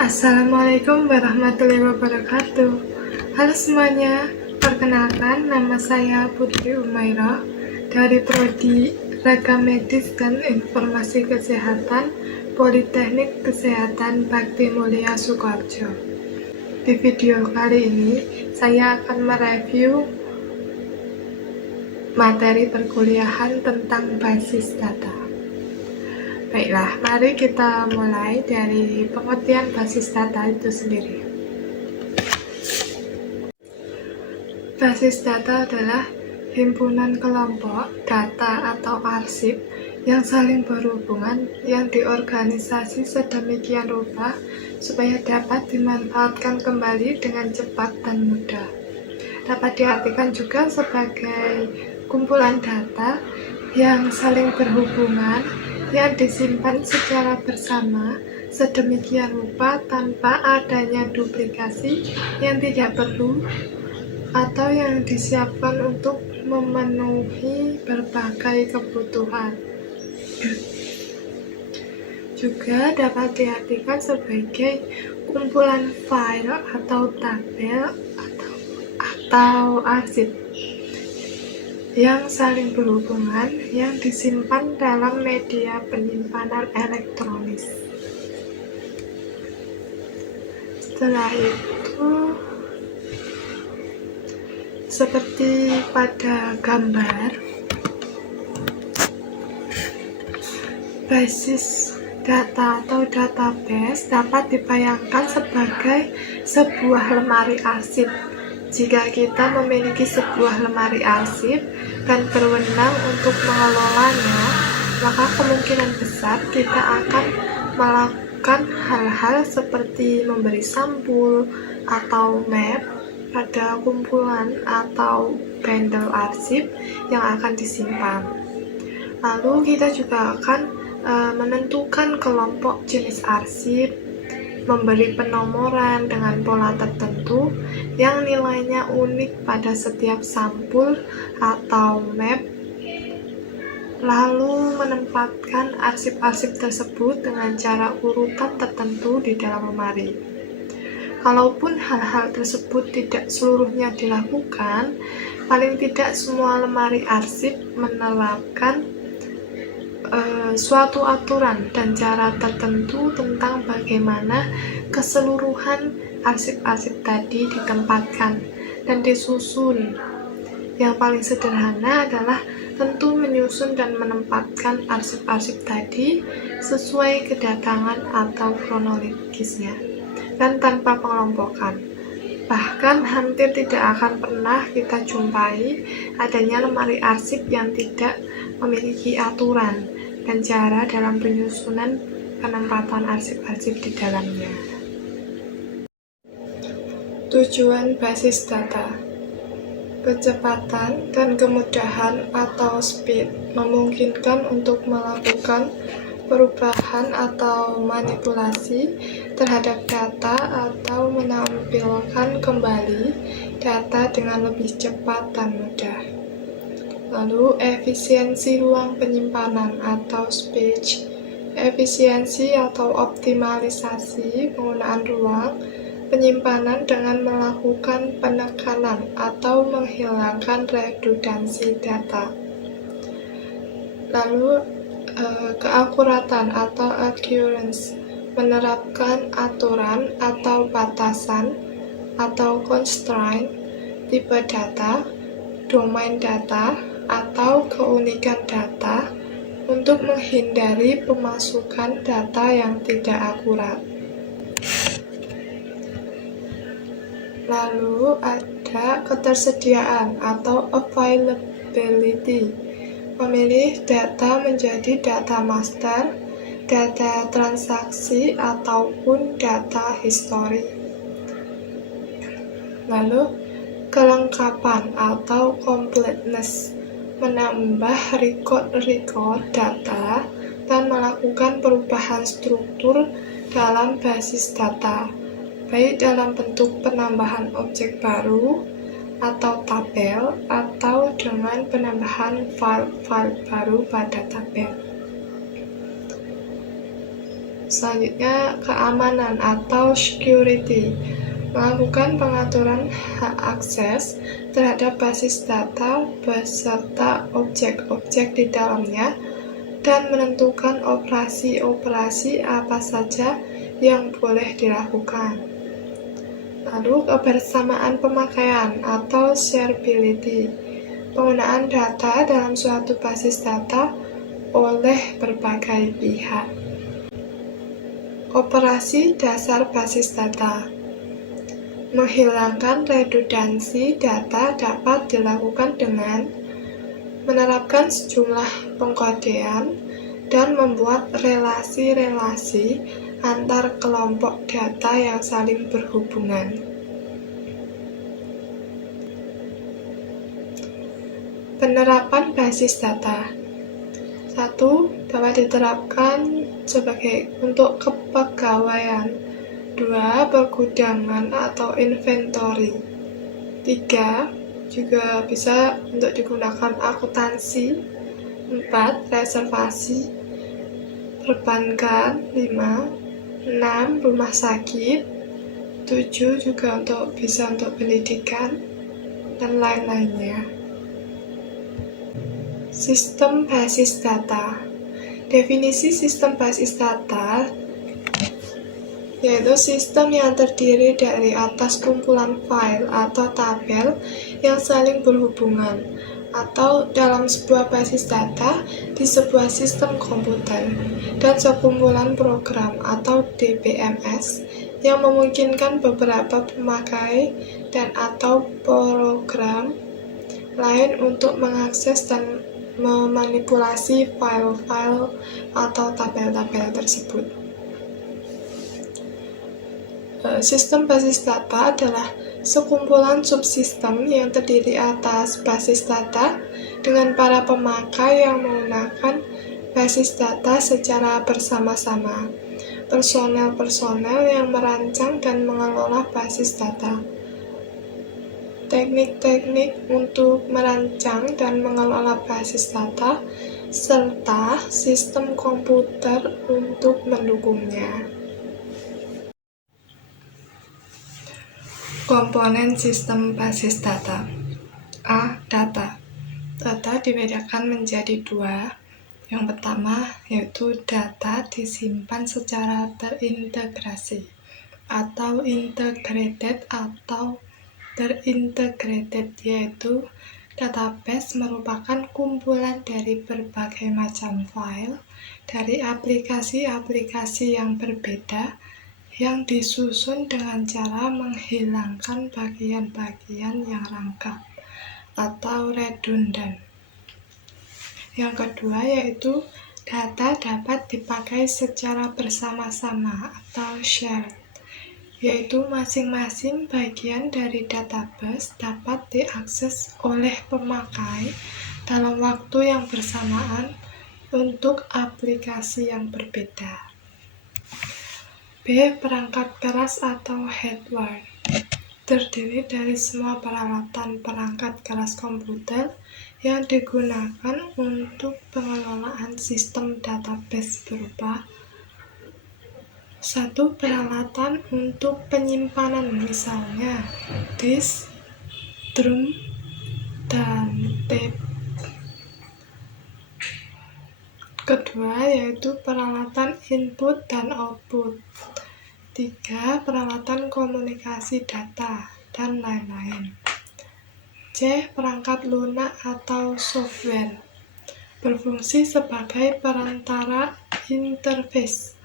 Assalamualaikum warahmatullahi wabarakatuh. Halo semuanya, perkenalkan nama saya Putri Umairah dari Prodi Ragam Medis dan Informasi Kesehatan Politeknik Kesehatan Bakti Mulia Sukoharjo. Di video kali ini, saya akan mereview materi perkuliahan tentang basis data. Baiklah, mari kita mulai dari pengertian basis data itu sendiri. Basis data adalah himpunan kelompok data atau arsip yang saling berhubungan yang diorganisasi sedemikian rupa supaya dapat dimanfaatkan kembali dengan cepat dan mudah. Dapat diartikan juga sebagai kumpulan data yang saling berhubungan yang disimpan secara bersama sedemikian rupa tanpa adanya duplikasi yang tidak perlu atau yang disiapkan untuk memenuhi berbagai kebutuhan. Juga dapat diartikan sebagai kumpulan file atau tabel atau arsip yang saling berhubungan yang disimpan dalam media penyimpanan elektronis. Setelah itu, seperti pada gambar, basis data atau database dapat dibayangkan sebagai sebuah lemari arsip. Jika kita memiliki sebuah lemari arsip dan berwenang untuk mengelolanya, maka kemungkinan besar kita akan melakukan hal-hal seperti memberi sampul atau map pada kumpulan atau bundle arsip yang akan disimpan. Lalu kita juga akan menentukan kelompok jenis arsip, memberi penomoran dengan pola tertentu yang nilainya unik pada setiap sampul atau map, lalu menempatkan arsip-arsip tersebut dengan cara urutan tertentu di dalam lemari. Kalaupun hal-hal tersebut tidak seluruhnya dilakukan, paling tidak semua lemari arsip menerapkan suatu aturan dan cara tertentu tentang bagaimana keseluruhan arsip-arsip tadi ditempatkan dan disusun. Yang paling sederhana adalah tentu menyusun dan menempatkan arsip-arsip tadi sesuai kedatangan atau kronologisnya dan tanpa pengelompokan. Bahkan hampir tidak akan pernah kita jumpai adanya lemari arsip yang tidak memiliki aturan dan cara dalam penyusunan penempatan arsip-arsip di dalamnya. Tujuan basis data: kecepatan dan kemudahan atau speed memungkinkan untuk melakukan perubahan atau manipulasi terhadap data atau menampilkan kembali data dengan lebih cepat dan mudah. Lalu efisiensi ruang penyimpanan atau space, efisiensi atau optimalisasi penggunaan ruang penyimpanan dengan melakukan penekanan atau menghilangkan redundansi data. Lalu keakuratan atau accuracy, menerapkan aturan atau batasan atau constraint, tipe data, domain data, atau keunikan data untuk menghindari pemasukan data yang tidak akurat. Lalu ada ketersediaan atau availability, memilih data menjadi data master, data transaksi, ataupun data histori. Lalu kelengkapan atau completeness, menambah record data dan melakukan perubahan struktur dalam basis data, baik dalam bentuk penambahan objek baru atau tabel atau dengan penambahan file baru pada tabel. Selanjutnya, keamanan atau security. Melakukan pengaturan hak akses terhadap basis data beserta objek-objek di dalamnya dan menentukan operasi-operasi apa saja yang boleh dilakukan. Lalu, kebersamaan pemakaian atau shareability. Penggunaan data dalam suatu basis data oleh berbagai pihak. Operasi dasar basis data. Menghilangkan redundansi data dapat dilakukan dengan menerapkan sejumlah pengkodean dan membuat relasi-relasi antar kelompok data yang saling berhubungan. Penerapan basis data. 1. Dapat diterapkan untuk kepegawaian. 2. Pergudangan atau inventory. 3. Juga bisa untuk digunakan akuntansi. 4. Reservasi perbankan. 5. 6. Rumah sakit. 7. Juga bisa untuk pendidikan dan lain-lainnya. Sistem basis data. Definisi sistem basis data yaitu sistem yang terdiri dari atas kumpulan file atau tabel yang saling berhubungan, atau dalam sebuah basis data di sebuah sistem komputer, dan sekumpulan program atau DBMS yang memungkinkan beberapa pemakai dan atau program lain untuk mengakses dan memanipulasi file-file atau tabel-tabel tersebut. Sistem basis data adalah sekumpulan subsistem yang terdiri atas basis data dengan para pemakai yang menggunakan basis data secara bersama-sama, personel-personel yang merancang dan mengelola basis data, teknik-teknik untuk merancang dan mengelola basis data, serta sistem komputer untuk mendukungnya. Komponen sistem basis data. A. Data. Data dibedakan menjadi dua. Yang pertama yaitu data disimpan secara terintegrasi atau integrated atau terintegrated, yaitu database merupakan kumpulan dari berbagai macam file dari aplikasi-aplikasi yang berbeda yang disusun dengan cara menghilangkan bagian-bagian yang rangkap atau redundan. Yang kedua yaitu data dapat dipakai secara bersama-sama atau shared, yaitu masing-masing bagian dari database dapat diakses oleh pemakai dalam waktu yang bersamaan untuk aplikasi yang berbeda. B. Perangkat keras atau hardware. Terdiri dari semua peralatan perangkat keras komputer yang digunakan untuk pengelolaan sistem database berupa 1. Peralatan untuk penyimpanan, misalnya disk, drum, dan tape. Kedua yaitu peralatan input dan output. 3. Peralatan komunikasi data, dan lain-lain. C. Perangkat lunak atau software. Berfungsi sebagai perantara interface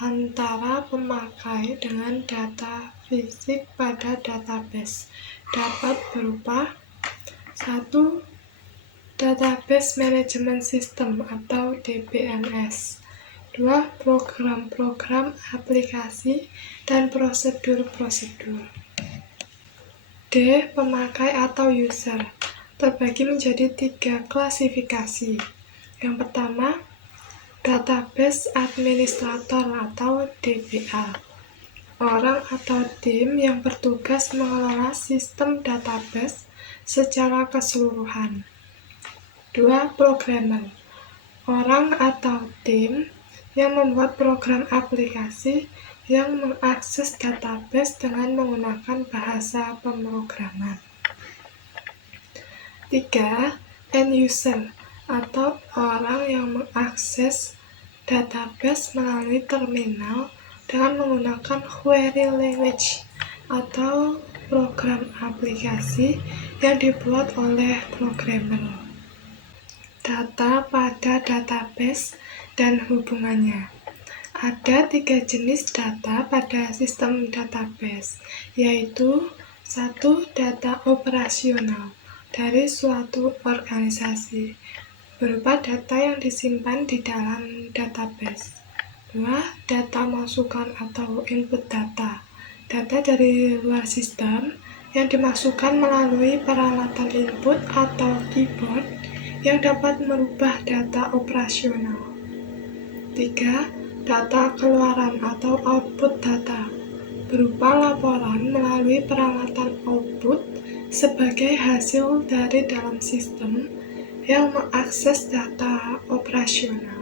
antara pemakai dengan data fisik pada database. Dapat berupa 1. Database Management System atau DBMS. 2. Program-program aplikasi dan prosedur-prosedur. D. Pemakai atau user. Terbagi menjadi 3 klasifikasi. Yang pertama, Database Administrator atau DBA. Orang atau tim yang bertugas mengelola sistem database secara keseluruhan. 2. Programmer. Orang atau tim yang membuat program aplikasi yang mengakses database dengan menggunakan bahasa pemrograman. 3. End user atau orang yang mengakses database melalui terminal dengan menggunakan query language atau program aplikasi yang dibuat oleh programmer. Data pada database dan hubungannya. Ada 3 jenis data pada sistem database, yaitu 1. Data operasional dari suatu organisasi, berupa data yang disimpan di dalam database. 2. Data masukan atau input data, data dari luar sistem yang dimasukkan melalui peralatan input atau keyboard yang dapat merubah data operasional. 3. Data keluaran atau output data, berupa laporan melalui peralatan output sebagai hasil dari dalam sistem yang mengakses data operasional.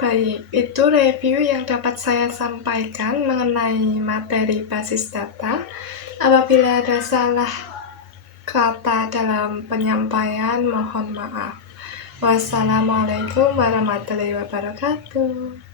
Baik, itu review yang dapat saya sampaikan mengenai materi basis data. Apabila ada salah kata dalam penyampaian, mohon maaf. Wassalamualaikum warahmatullahi wabarakatuh.